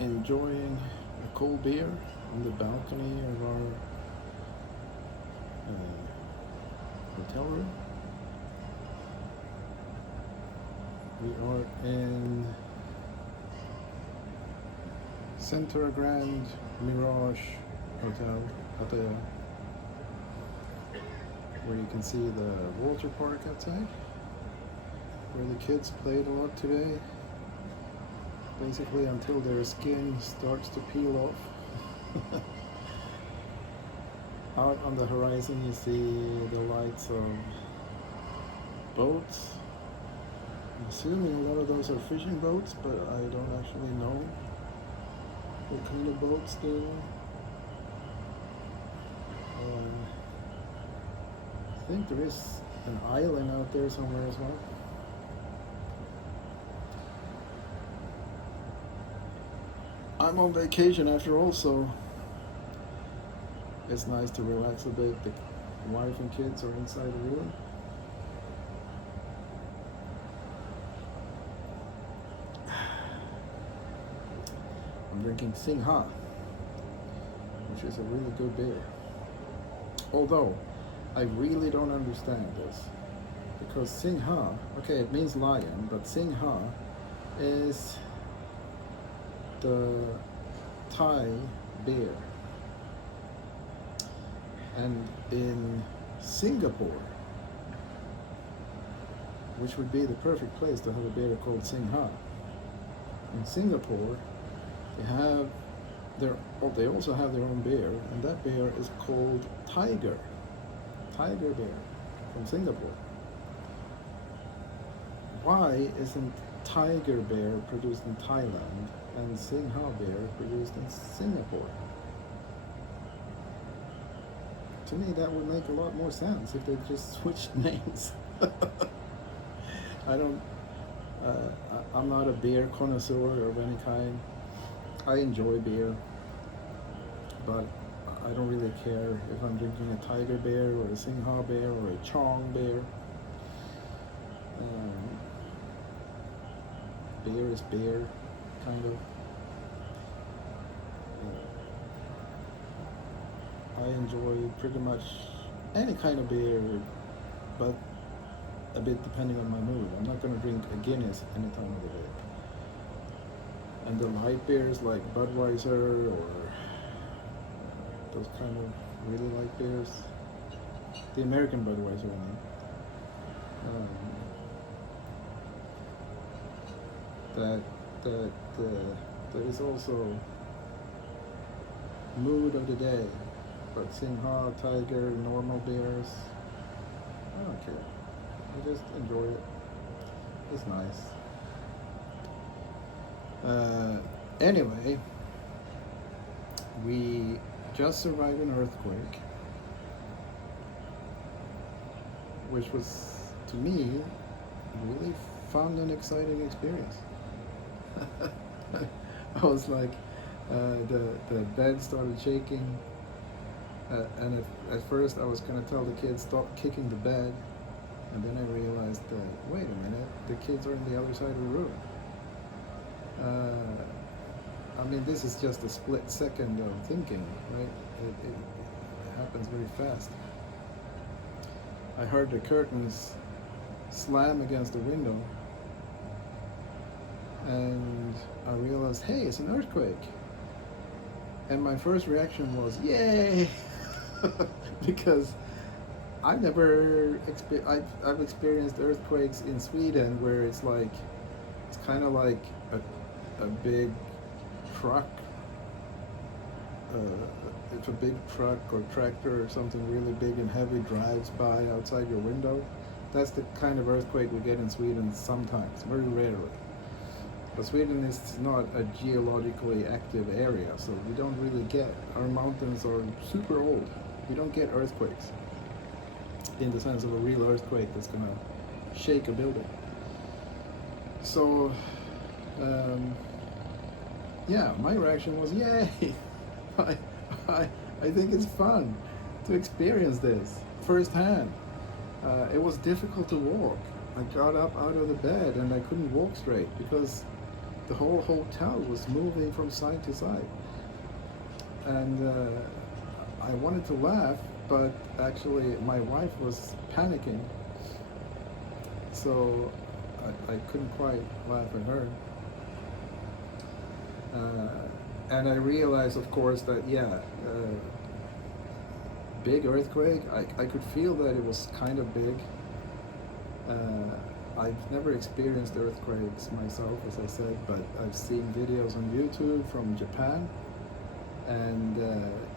enjoying a cold beer on the balcony of our hotel room. We are in Centra Grand Mirage Hotel, where you can see the water park outside, where the kids played a lot today, basically until their skin starts to peel off. Out on the horizon you see the lights of boats. I'm assuming a lot of those are fishing boats, but I don't actually know what kind of boats they are. I think there is an island out there somewhere as well. I'm on vacation after all, so it's nice to relax a bit. The wife and kids are inside the room. I'm drinking Singha, which is a really good beer. Although, I really don't understand this. Because Singha, okay, it means lion, but Singha is the Thai beer. And in Singapore, which would be the perfect place to have a beer called Singha, in Singapore, they also have their own beer, and that beer is called Tiger beer from Singapore. Why isn't Tiger beer produced in Thailand and Singha beer produced in Singapore? To me, that would make a lot more sense if they just switched names. I'm not a beer connoisseur of any kind. I enjoy beer, but I don't really care if I'm drinking a Tiger beer or a Singha beer or a Chong beer. Beer is beer, kind of. I enjoy pretty much any kind of beer, but a bit depending on my mood. I'm not going to drink a Guinness any time of the day. And the light beers like Budweiser or those kind of really light beers, the American Budweiser, I mean. That is also mood of the day. But Singha, Tiger, normal beers, I don't care. I just enjoy it. It's nice. Anyway, we just survived an earthquake, which was, to me, a really fun and exciting experience. I was like, the bed started shaking, and at first I was gonna tell the kids stop kicking the bed, and then I realized that, wait a minute, the kids are on the other side of the room. I mean, this is just a split second of thinking, right? It happens very fast. I heard the curtains slam against the window, and I realized, hey, it's an earthquake. And my first reaction was, yay! Because I've experienced earthquakes in Sweden where it's kind of like a big truck. If a big truck or tractor or something really big and heavy drives by outside your window, that's the kind of earthquake we get in Sweden sometimes, very rarely. But Sweden is not a geologically active area, so we don't really get, our mountains are super old. We don't get earthquakes in the sense of a real earthquake that's gonna shake a building. So, yeah, my reaction was, yay! I think it's fun to experience this firsthand. It was difficult to walk. I got up out of the bed and I couldn't walk straight because the whole hotel was moving from side to side, and I wanted to laugh, but actually my wife was panicking, so I couldn't quite laugh at her. And I realized, of course, that big earthquake. I could feel that it was kind of big. I've never experienced earthquakes myself, as I said, but I've seen videos on YouTube from Japan, and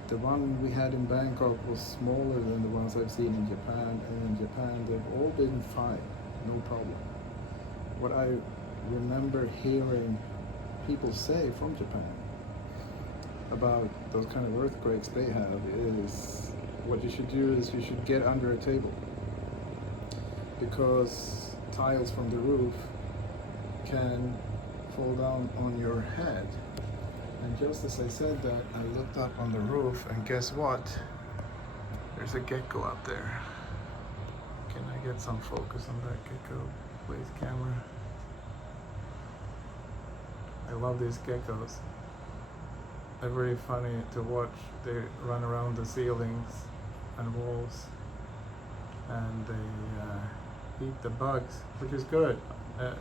the one we had in Bangkok was smaller than the ones I've seen in Japan, and in Japan they've all been fine, no problem. What I remember hearing people say from Japan about those kind of earthquakes they have is, what you should do is you should get under a table, because tiles from the roof can fall down on your head. And just as I said that, I looked up on the roof, and guess what? There's a gecko up there. Can I get some focus on that gecko, please, camera? I love these geckos. They're very funny to watch. They run around the ceilings and walls, and they eat the bugs, which is good. They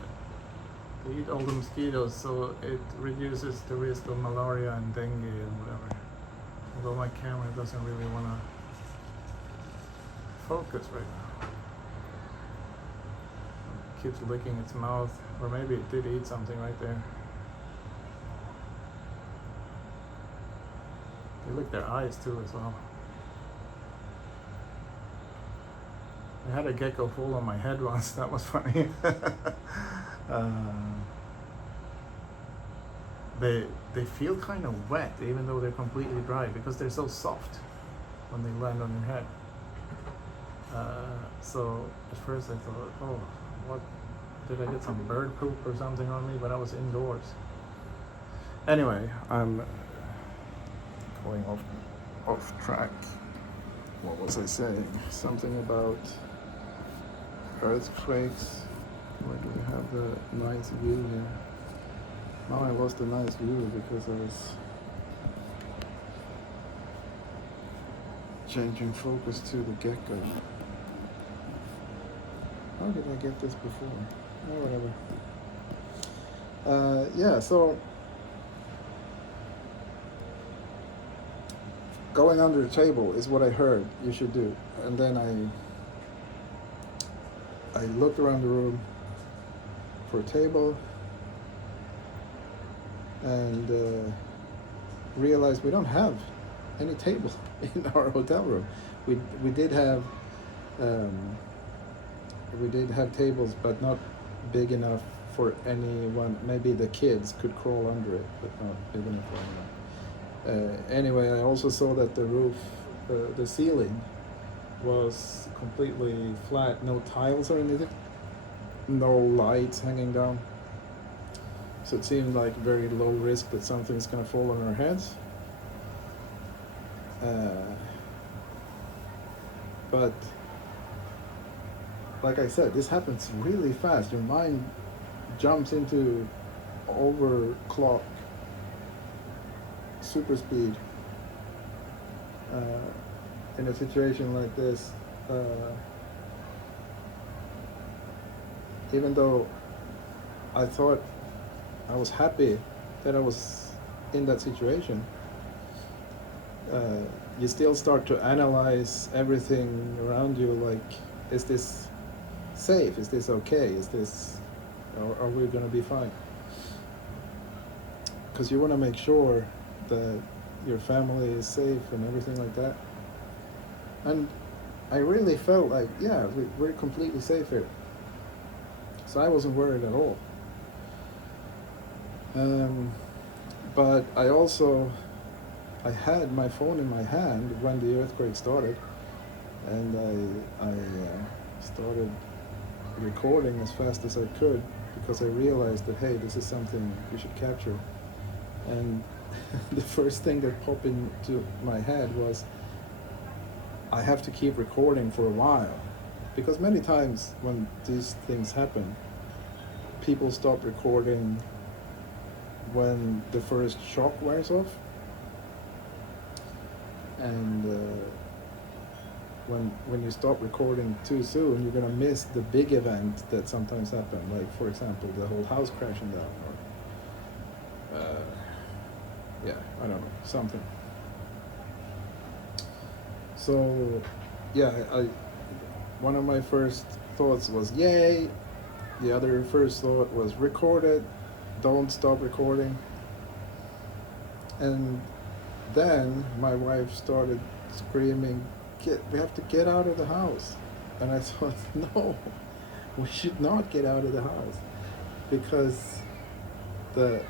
eat all the mosquitoes, so it reduces the risk of malaria and dengue and whatever. Although my camera doesn't really want to focus right now. It keeps licking its mouth, or maybe it did eat something right there. They lick their eyes too as well. I had a gecko fall on my head once. That was funny. They feel kind of wet, even though they're completely dry, because they're so soft when they land on your head. So at first I thought, oh, what, did I get some bird poop or something on me? But I was indoors. Anyway, I'm going off track. What was I saying? Something about earthquakes. Where do we have the nice view here? Now I lost the nice view because I was changing focus to the gecko. How did I get this before? Oh, whatever. So going under the table is what I heard you should do. And then I looked around the room for a table, and realized we don't have any table in our hotel room. We did have tables, but not big enough for anyone. Maybe the kids could crawl under it, but not big enough for anyone. Anyway, I also saw that the roof, the ceiling, was completely flat, no tiles or anything, no lights hanging down. So it seemed like very low risk that something's gonna fall on our heads. But like I said, this happens really fast. Your mind jumps into overclock super speed in a situation like this. Even though I thought I was happy that I was in that situation, you still start to analyze everything around you, like, is this safe? Is this okay? Is this, are we gonna be fine? Because you want to make sure that your family is safe and everything like that. And I really felt like, yeah, we're completely safe here. So I wasn't worried at all. But I had my phone in my hand when the earthquake started, and I started recording as fast as I could, because I realized that, hey, this is something we should capture. And the first thing that popped into my head was, I have to keep recording for a while, because many times when these things happen, people stop recording when the first shock wears off, and when you stop recording too soon, you're gonna miss the big event that sometimes happen. Like, for example, the whole house crashing down, or yeah, I don't know, something. So yeah, I one of my first thoughts was yay. The other first thought was record it, don't stop recording. And then my wife started screaming, we have to get out of the house. And I thought, no, we should not get out of the house, because the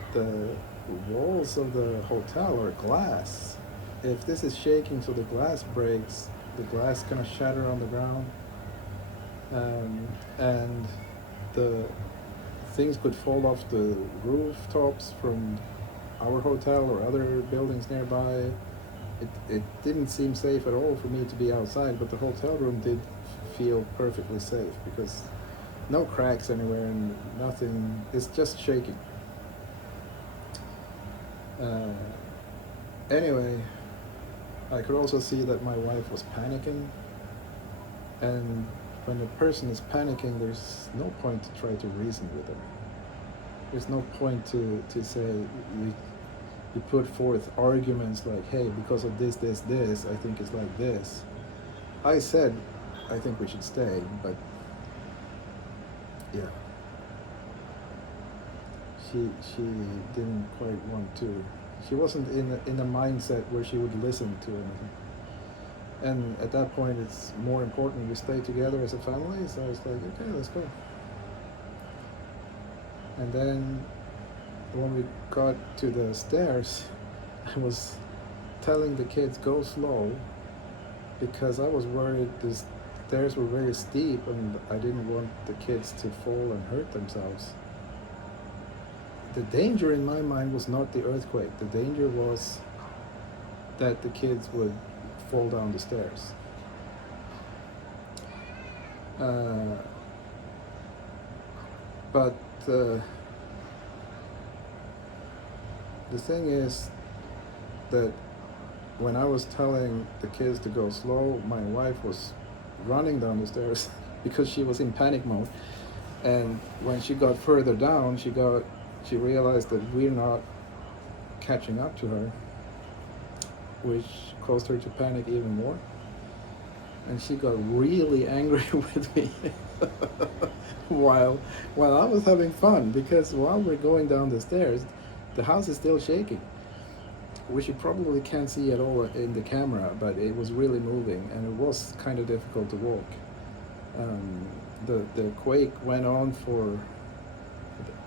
walls of the hotel are glass. If this is shaking so the glass breaks, the glass is gonna shatter on the ground, and the things could fall off the rooftops from our hotel or other buildings nearby. It didn't seem safe at all for me to be outside, but the hotel room did feel perfectly safe, because no cracks anywhere and nothing, it's just shaking. Anyway, I could also see that my wife was panicking, and when a person is panicking, there's no point to try to reason with them. There's no point to say, you put forth arguments like, hey, because of this, I think it's like this. I said, I think we should stay, but yeah. She didn't quite want to, she wasn't in a mindset where she would listen to anything. And at that point, it's more important we stay together as a family, so I was like, okay, let's go. And then when we got to the stairs, I was telling the kids, go slow, because I was worried the stairs were very steep and I didn't want the kids to fall and hurt themselves. The danger in my mind was not the earthquake. The danger was that the kids would fall down the stairs. But the thing is that when I was telling the kids to go slow, my wife was running down the stairs because she was in panic mode. And when she got further down, she realized that we're not catching up to her, which caused her to panic even more. And she got really angry with me while I was having fun, because while we're going down the stairs, the house is still shaking, which you probably can't see at all in the camera, but it was really moving and it was kind of difficult to walk. The quake went on for,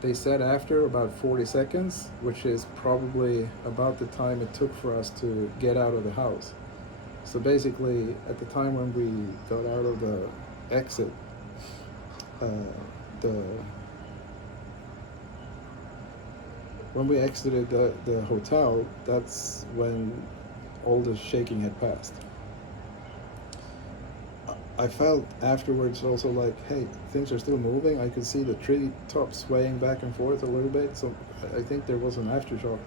they said, after about 40 seconds, which is probably about the time it took for us to get out of the house. So basically, at the time when we got out of the exit, when we exited the hotel, that's when all the shaking had passed. I felt afterwards also like, hey, things are still moving. I could see the tree tops swaying back and forth a little bit, so I think there was an aftershock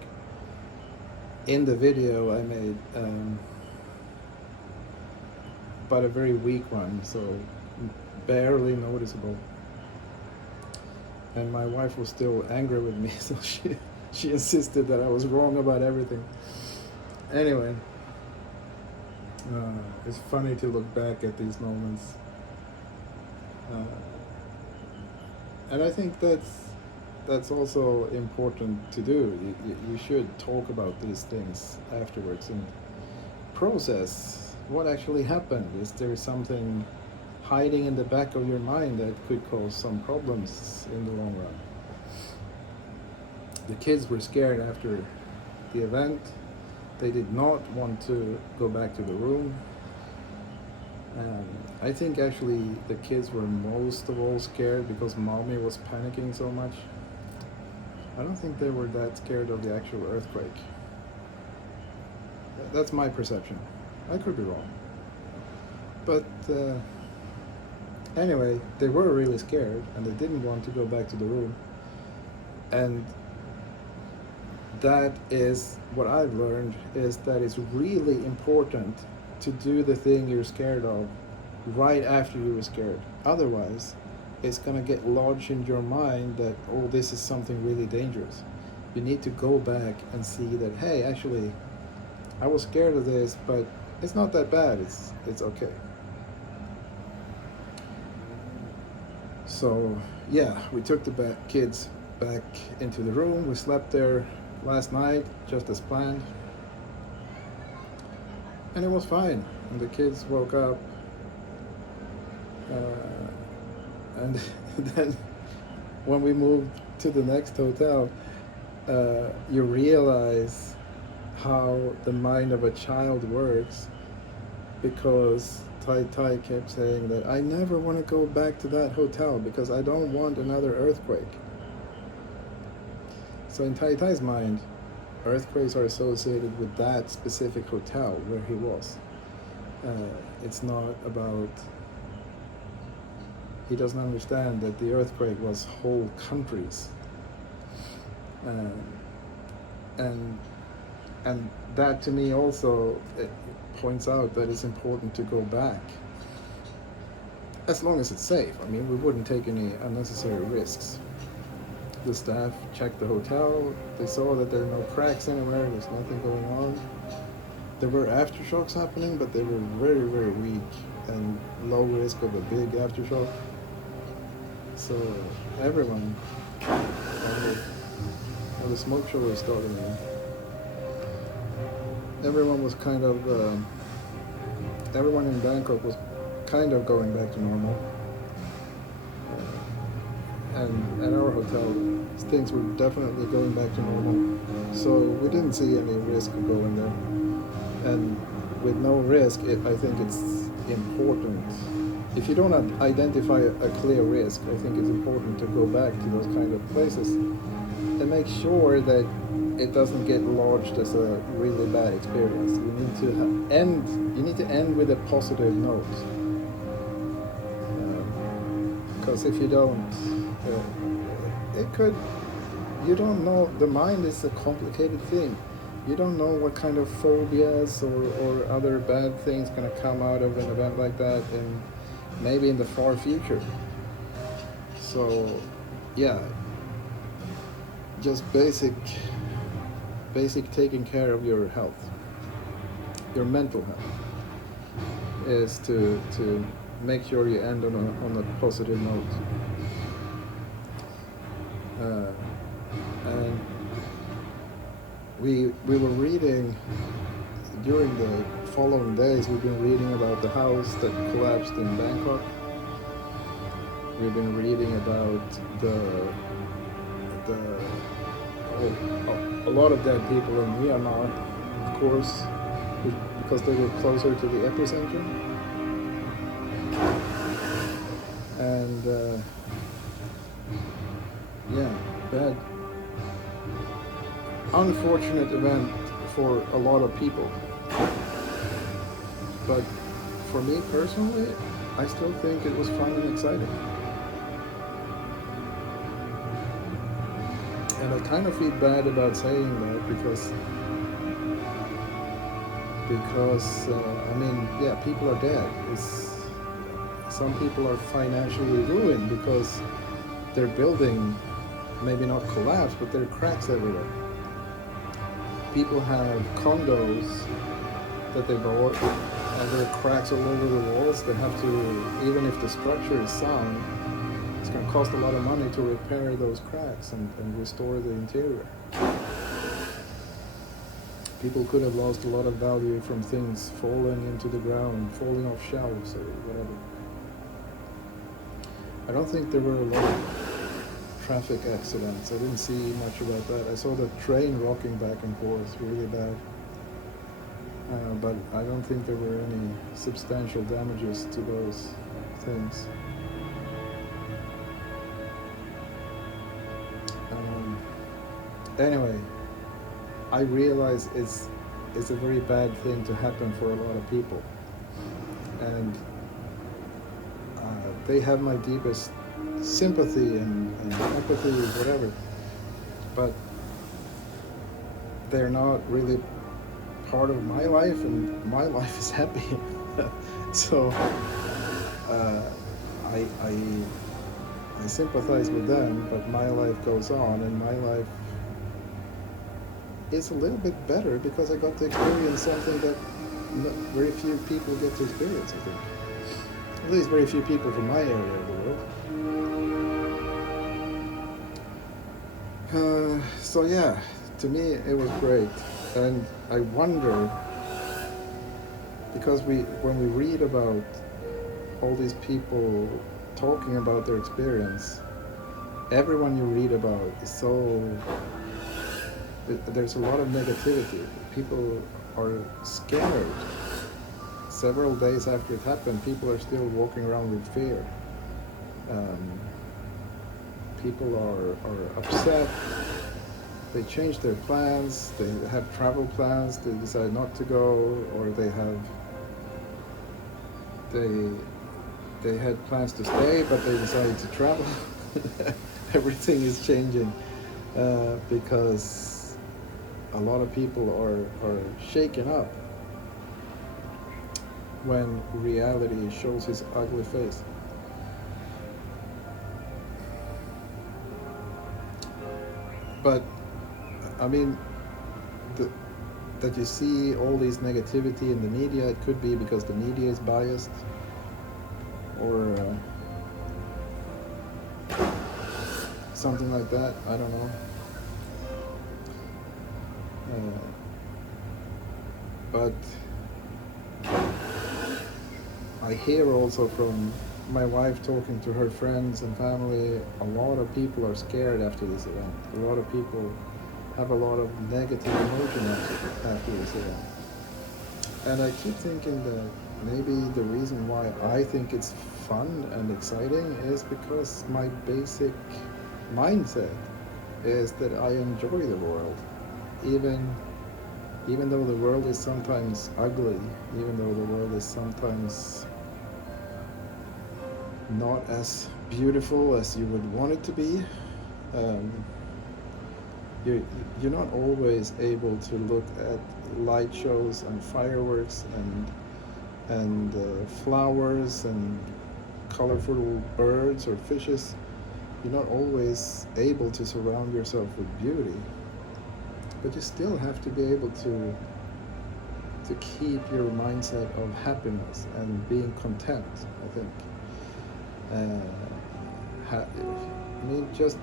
in the video I made, but a very weak one, so barely noticeable. And my wife was still angry with me, so she insisted that I was wrong about everything. Anyway, it's funny to look back at these moments, and I think that's also important to do. You should talk about these things afterwards and process what actually happened. Is there something hiding in the back of your mind that could cause some problems in the long run? The kids were scared after the event. They did not want to go back to the room. I think actually the kids were most of all scared because mommy was panicking so much. I don't think they were that scared of the actual earthquake. That's my perception. I could be wrong. But anyway, they were really scared and they didn't want to go back to the room. And that is what I've learned, is that it's really important to do the thing you're scared of right after you were scared. Otherwise, it's gonna get lodged in your mind that, oh, this is something really dangerous. You need to go back and see that, hey, actually, I was scared of this, but it's not that bad. It's okay. So yeah, we took the kids back into the room. We slept there last night, just as planned, and it was fine. And the kids woke up, and then when we moved to the next hotel, you realize how the mind of a child works, because Tai kept saying that I never want to go back to that hotel because I don't want another earthquake. So in Tai's mind, earthquakes are associated with that specific hotel where he was. It's not about, he doesn't understand that the earthquake was whole countries. And that to me also points out that it's important to go back, as long as it's safe. I mean, we wouldn't take any unnecessary risks. The staff checked the hotel. They saw that there are no cracks anywhere. There's nothing going on. There were aftershocks happening, but they were very, very weak and low risk of a big aftershock. So everyone, the smoke show was starting. Everyone was kind of, everyone in Bangkok was kind of going back to normal. And at our hotel, things were definitely going back to normal. So we didn't see any risk of going there. And with no risk, I think it's important. If you don't identify a clear risk, I think it's important to go back to those kind of places and make sure that it doesn't get lodged as a really bad experience. You need to end with a positive note. Because if you don't, you don't know, the mind is a complicated thing. You don't know what kind of phobias or other bad things going to come out of an event like that, and maybe in the far future. So yeah, just basic taking care of your health, your mental health, is to make sure you end on a positive note. And we were reading during the following days. We've been reading about the house that collapsed in Bangkok. We've been reading about a lot of dead people in Myanmar, of course, because they were closer to the epicenter. And bad, unfortunate event for a lot of people. But for me personally, I still think it was fun and exciting. And I kind of feel bad about saying that because I mean, yeah, people are dead. Some people are financially ruined because their building maybe not collapsed, but there are cracks everywhere. People have condos that they bought, and there are cracks all over the walls. They have to, even if the structure is sound, it's going to cost a lot of money to repair those cracks and restore the interior. People could have lost a lot of value from things falling into the ground, falling off shelves or whatever. I don't think there were a lot of traffic accidents. I didn't see much about that. I saw the train rocking back and forth really bad. But I don't think there were any substantial damages to those things. Anyway, I realize it's a very bad thing to happen for a lot of people. And they have my deepest sympathy and empathy, whatever. But they're not really part of my life, and my life is happy. So uh, I I sympathize with them, but my life goes on, and my life is a little bit better because I got to experience something that very few people get to experience, I think. At least very few people from my area of the world. So yeah, to me it was great, and I wonder, because when we read about all these people talking about their experience, everyone you read about is so, there's a lot of negativity. People are scared. Several days after it happened, people are still walking around with fear. Um, people are upset. They change their plans. They have travel plans. They decide not to go, or they they had plans to stay, but they decided to travel. Everything is changing because a lot of people are shaken up when reality shows his ugly face. But I mean, the, that you see all this negativity in the media, it could be because the media is biased, or something like that. I don't know. But I hear also from my wife talking to her friends and family, a lot of people are scared after this event. A lot of people have a lot of negative emotion after this event. And I keep thinking that maybe the reason why I think it's fun and exciting is because my basic mindset is that I enjoy the world. Even even though the world is sometimes ugly, even though the world is sometimes not as beautiful as you would want it to be, um, you're, you're not always able to look at light shows and fireworks and flowers and colorful birds or fishes. You're not always able to surround yourself with beauty, but you still have to be able to keep your mindset of happiness and being content, I think. I mean, just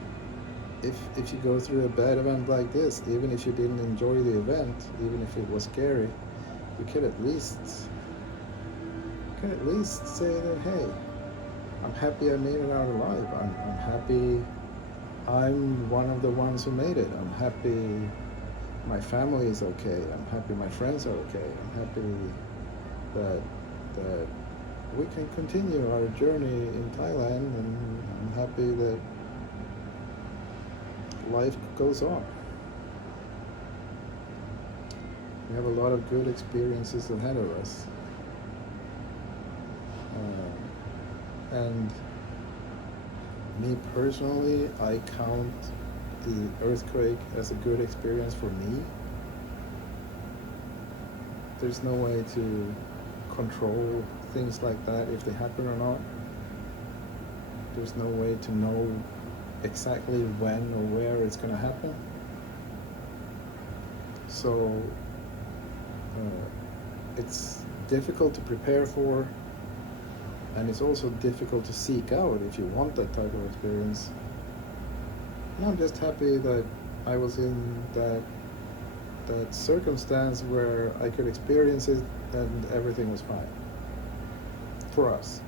if you go through a bad event like this, even if you didn't enjoy the event, even if it was scary, you can at least say that, hey, I'm happy I made it out alive. I'm happy I'm one of the ones who made it. I'm happy my family is okay. I'm happy my friends are okay. I'm happy that we can continue our journey in Thailand, and I'm happy that life goes on. We have a lot of good experiences ahead of us. And me personally, I count the earthquake as a good experience for me. There's no way to control things like that if they happen or not. There's no way to know exactly when or where it's going to happen. So it's difficult to prepare for, and it's also difficult to seek out if you want that type of experience. And I'm just happy that I was in that circumstance where I could experience it and everything was fine for us.